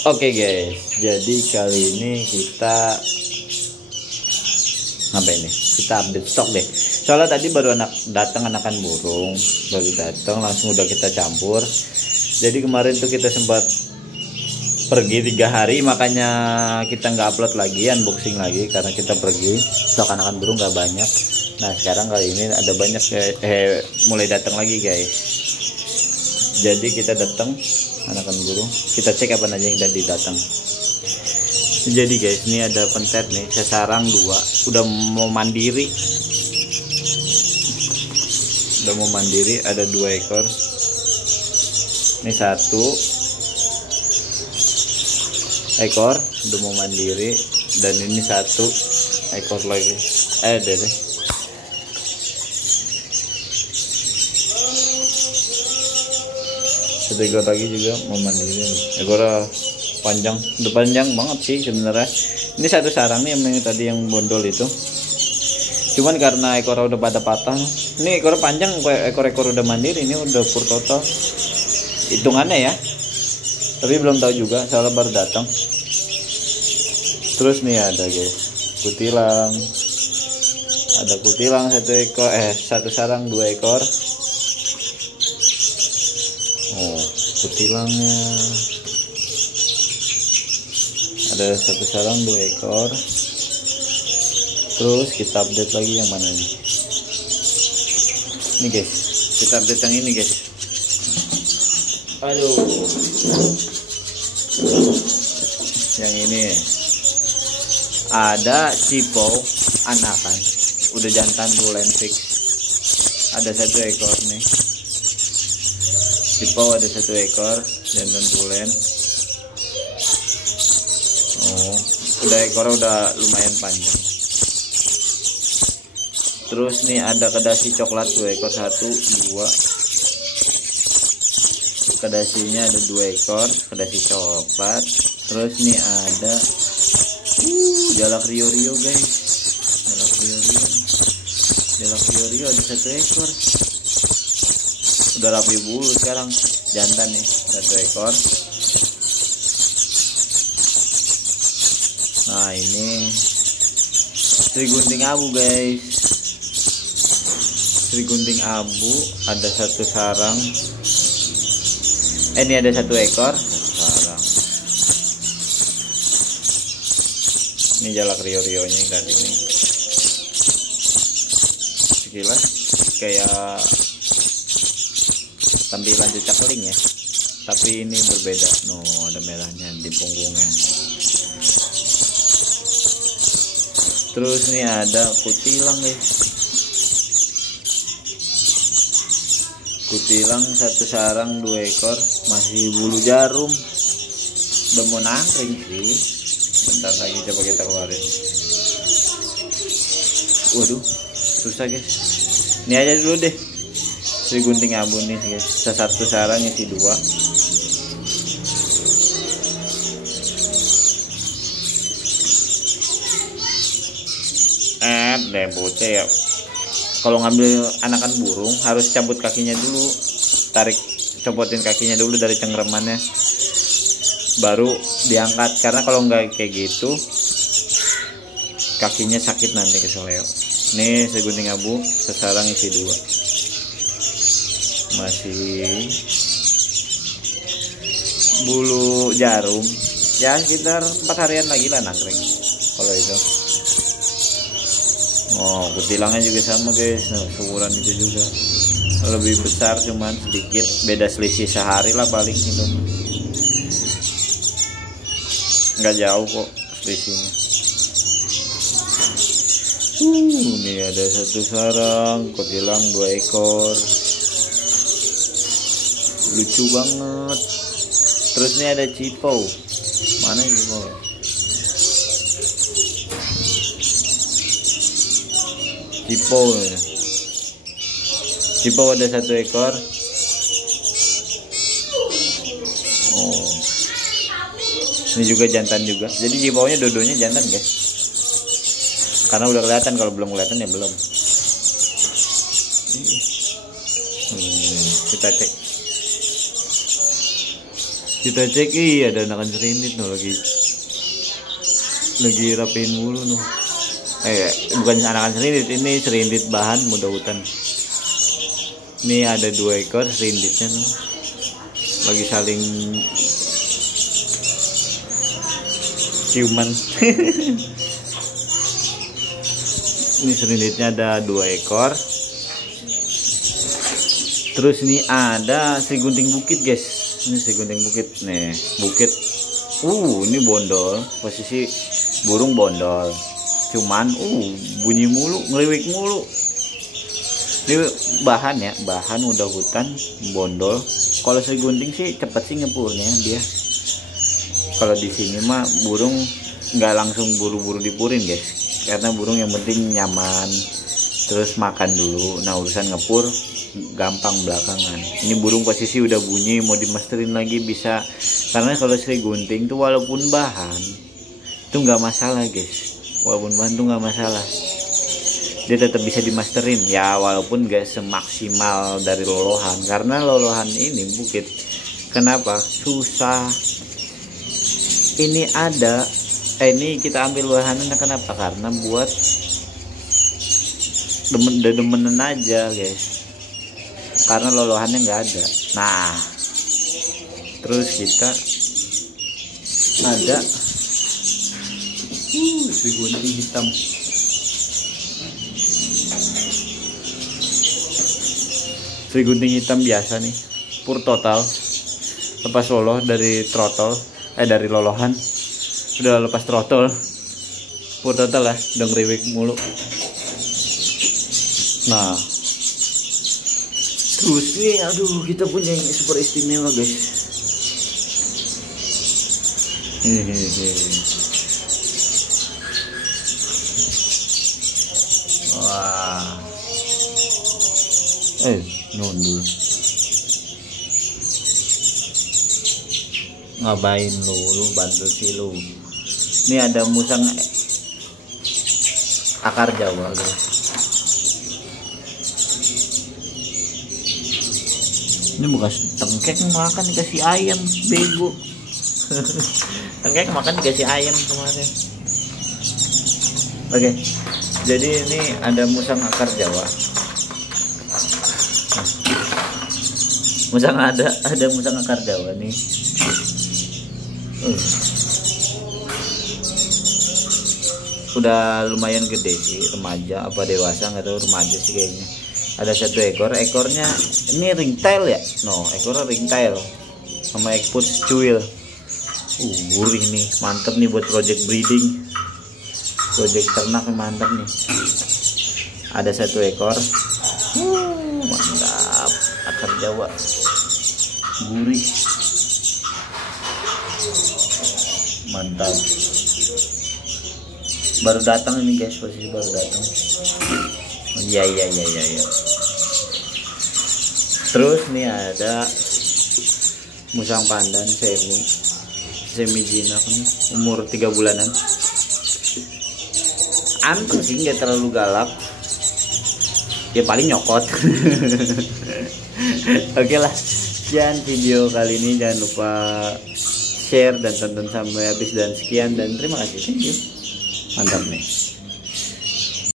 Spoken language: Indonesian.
Oke guys, jadi kali ini kita ngapain nih? Kita update stok deh. Soalnya tadi baru datang anakan burung, baru datang langsung udah kita campur. Jadi kemarin tuh kita sempat pergi 3 hari, makanya kita nggak upload lagi, unboxing lagi karena kita pergi. Stok anakan burung nggak banyak. Nah sekarang kali ini ada banyak mulai datang lagi guys. Jadi kita datang anakan burung, kita cek apa aja yang tadi datang. Jadi guys, ini ada pentet nih, saya sarang 2, udah mau mandiri, ada 2 ekor. Ini 1 ekor udah mau mandiri, dan ini 1 ekor lagi. Ada deh. Satu ekor lagi juga mau mandiri. Ekor panjang, udah panjang banget sih sebenarnya. Ini 1 sarang nih yang tadi yang bondol itu. Cuman karena ekor udah pada patah. Ini ekor panjang, ekor udah mandiri, ini udah pur total. Hitungannya ya. Tapi belum tahu juga, soalnya baru datang. Terus nih ada guys, kutilang. Ada kutilang 1 ekor, 1 sarang 2 ekor. Oh, kutilangnya ada 1 sarang 2 ekor. Terus kita update lagi yang mana nih? Ini guys, kita update yang ini guys. Aduh, yang ini ada cipau anakan, udah jantan bulan fix. Ada 1 ekor nih. Cipau ada 1 ekor jantan bulan. Oh, udah ekornya udah lumayan panjang. Terus nih ada kedasi coklat 2 ekor, 1, 2. Kedasinya ada 2 ekor, kedasi coklat. Terus nih ada jalak rio guys. Jalak rio ada 1 ekor. Udah rapi bulu sekarang, jantan nih 1 ekor. Nah ini Sri Gunting Abu guys. Sri Gunting Abu ada 1 sarang. Ini ada 1 ekor, 1 sarang. Ini jalak rio-rionya yang tadi nih. Sekilas kayak tampilan cicak keling ya, tapi ini berbeda. No, ada merahnya di punggungnya. Terus nih ada kutilang guys. Kutilang 1 sarang 2 ekor, masih bulu jarum. Udah mau nangkring sih. Bentar lagi coba kita keluarin. Waduh, susah guys. Ini aja dulu deh. Sri Gunting Abu nih guys. 1 sarang isi 2. Deh bocah ya. Kalau ngambil anakan burung harus cabut kakinya dulu, copotin kakinya dulu dari cengkeramannya, baru diangkat. Karena kalau nggak kayak gitu kakinya sakit nanti keseleo. Nih Sri Gunting Abu, sesarang isi 2. Masih bulu jarum ya, sekitar 4 harian lagi lah nangkring kalau itu. Oh, kutilangnya juga sama guys. Nah, ukuran itu juga lebih besar, cuman sedikit beda, selisih sehari lah paling itu. Nggak jauh kok selisihnya. Ini ada 1 sarang kutilang 2 ekor. Lucu banget. Terus ini ada cipau. Mana cipau? Cipau ada 1 ekor. Oh, ini juga jantan juga. Jadi cipaunya dua-duanya jantan guys. Karena udah kelihatan, kalau belum kelihatan ya belum. Kita cek. Kita cek, iya ada anakan serindit no, lagi rapiin mulu no. Bukan anakan serindit, ini serindit bahan muda hutan. Ini ada 2 ekor serinditnya no, lagi saling ciuman. Ini serinditnya ada 2 ekor. Terus ini ada Sri Gunting Bukit guys. Ini Sri Gunting Bukit nih, bukit. Ini bondol, posisi burung bondol. Cuman bunyi mulu, ngeliwik mulu. Ini bahan ya, bahan udah hutan bondol. Kalau Sri Gunting sih cepet sih ngepurnya dia. Kalau di sini mah burung nggak langsung buru-buru dipurin guys. Karena burung yang penting nyaman, terus makan dulu. Nah urusan ngepur gampang belakangan. Ini burung posisi udah bunyi, mau dimasterin lagi bisa. Karena kalau Sri Gunting tuh walaupun bahan itu nggak masalah guys, walaupun bahan tuh nggak masalah, dia tetap bisa dimasterin ya, walaupun gak semaksimal dari lolohan. Karena lolohan ini bukit, kenapa susah ini ada ini kita ambil bahannya kenapa? Karena buat demenan aja guys, karena lolohannya nggak ada. Nah terus kita ada Sri Gunting hitam. Sri Gunting hitam biasa nih, pur total, lepas loloh dari throttle, dari lolohan udah lepas throttle, pur total lah, udah ngeriwik mulu. Nah terus nih, aduh kita punya yang super istimewa guys. Wah, nundul. Ngapain lu bantu sih lu? Ini ada musang akar Jawa guys. Ini bekas tengkek makan dikasih ayam, bego. Tengkek makan dikasih ayam kemarin. Oke, jadi ini ada musang akar Jawa. Ada musang akar Jawa nih. Udah lumayan gede sih, remaja apa dewasa nggak tahu, remaja sih kayaknya. Ada 1 ekor, ekornya ini ringtail ya, ekornya ringtail sama ekput cuil. Gurih nih, mantep nih buat project breeding, project ternak mantap nih. Ada 1 ekor, mantap, akar Jawa, gurih, mantap. Baru datang ini guys, posisi baru datang. Iya. Terus nih ada musang pandan semi jinak nih, umur 3 bulanan. Anteng sih, nggak terlalu galak. Ya paling nyokot. Oke lah, sekian video kali ini. Jangan lupa share dan tonton sampai habis, dan sekian dan terima kasih. Thank you. Mantap nih.